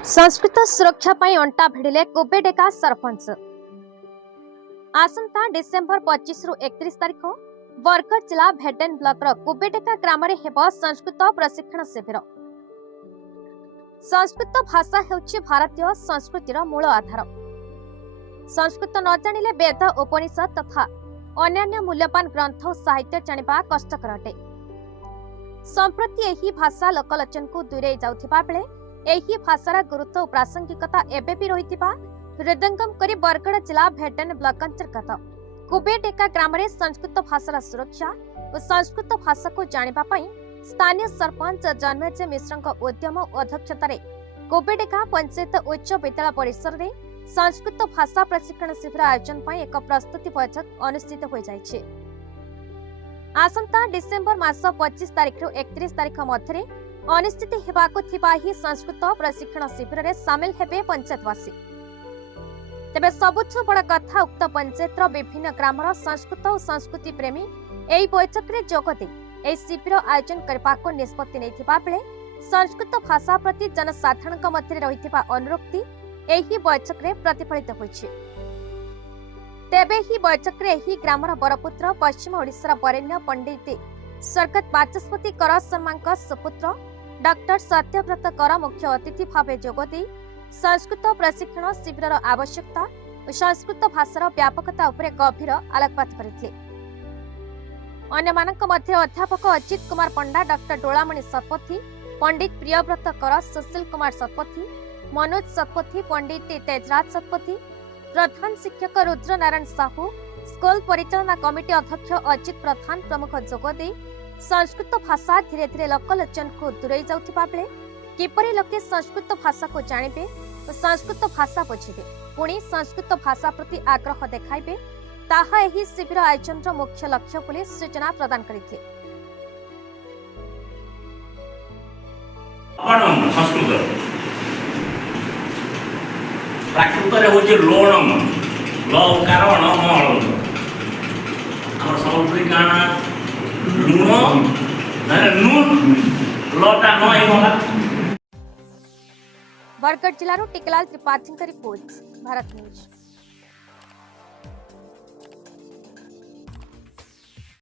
संस्कृत सुरक्षा पाई अंटा भिड़िले कुबेडेका सरपंच। आसंता डिसेंबर 25 रु 31 तारिख बरगढ़ जिला भेडेन ब्लॉक कुबेडेका ग्राम रे हेबो संस्कृत प्रशिक्षण शिविर। संस्कृत भाषा हेउछि भारतीय संस्कृतिर मूल आधार। संस्कृत न जानिले वेद उपनिषद तथा अन्यान्य मूल्यवान ग्रंथ और साहित्य जानिबा कष्टकर अटे। संप्रति एही भाषा लोकलोचन को दूरे जाउथिबा बेले एही भाषार गुरुत्व और प्रासंगिकता एबे भी रहितिबा हृदयंगम करी बरगढ़ जिला भेडेन ब्लॉक अंतर्गत कुबेडेका ग्राम रे संस्कृत भाषार सुरक्षा और संस्कृत भाषा को जानिबा पई स्थानीय सरपंच जन्मेजय मिश्र उद्यम और अध्यक्षतार कुबेडेका पंचायत उच्च विद्यालय परिसर में संस्कृत भाषा प्रशिक्षण शिविर आयोजन पर एक प्रस्तुति बैठक अनुष्ठित हो जाइछे। आसंता डिसेंबर मास 25 तारिख रु 31 तारिख मध्य अनुष्ठित हेबाकु थिबा ही संस्कृत प्रशिक्षण शिविर में सामिल हेबे पंचायतवासी। तेबे सबुठ बड़ कथा उक्त पंचायतर विभिन्न ग्रामर संस्कृत और संस्कृति प्रेमी एई बैठक रे जोग दे एई शिविर आयोजन करबाकु निष्पत्ति नैथिबा बेले संस्कृत भाषा प्रति जनसाधारणक मध्य रहिथिबा अनुरक्ति एही बैठक रे प्रतिफलित होइछे। तेबे ही बैठक रे एही ग्रामर बरपुत्र पश्चिम ओडिशार वरेण्य पंडित स्वर्गत बाचस्पति कर शर्मा सुपुत्र डॉक्टर सत्यव्रत कर मुख्य अतिथि भाव जोगदे संस्कृत प्रशिक्षण शिविर आवश्यकता और संस्कृत भाषार व्यापकता उपरे गभीर आलोकपात करथिले। अन्य मानक मध्य अध्यापक अजित कुमार पंडा, डॉक्टर डोलामणि शतपथी, पंडित प्रियव्रत कर, सुशील कुमार शतपथी, मनोज शतपथी, पंडित तेजराज शतपथी, प्रधान शिक्षक रुद्र नारायण साहू, स्कूल परिचालना कमिटी अध्यक्ष अजित प्रधान प्रमुख जोगदे संस्कृत भाषा धीरे धीरे लोकलोचन को दूरे जाउथिबा बेले किपरि लोके संस्कृत भाषा को जानिबे और संस्कृत भाषा बुझिबे पुणी संस्कृत भाषा प्रति आग्रह देखाइबे ताहा एही शिविर आयोजन मुख्य लक्ष्य बोली सूचना प्रदान करिथे। संस्कृत प्राकृत रे होचे लोणम ल कारण मळ हमर सम्बलपुरी गाना लूण नून लटा नय होला। बरगढ़ जिलार टिकलाल त्रिपाठी रिपोर्ट, भारत न्यूज।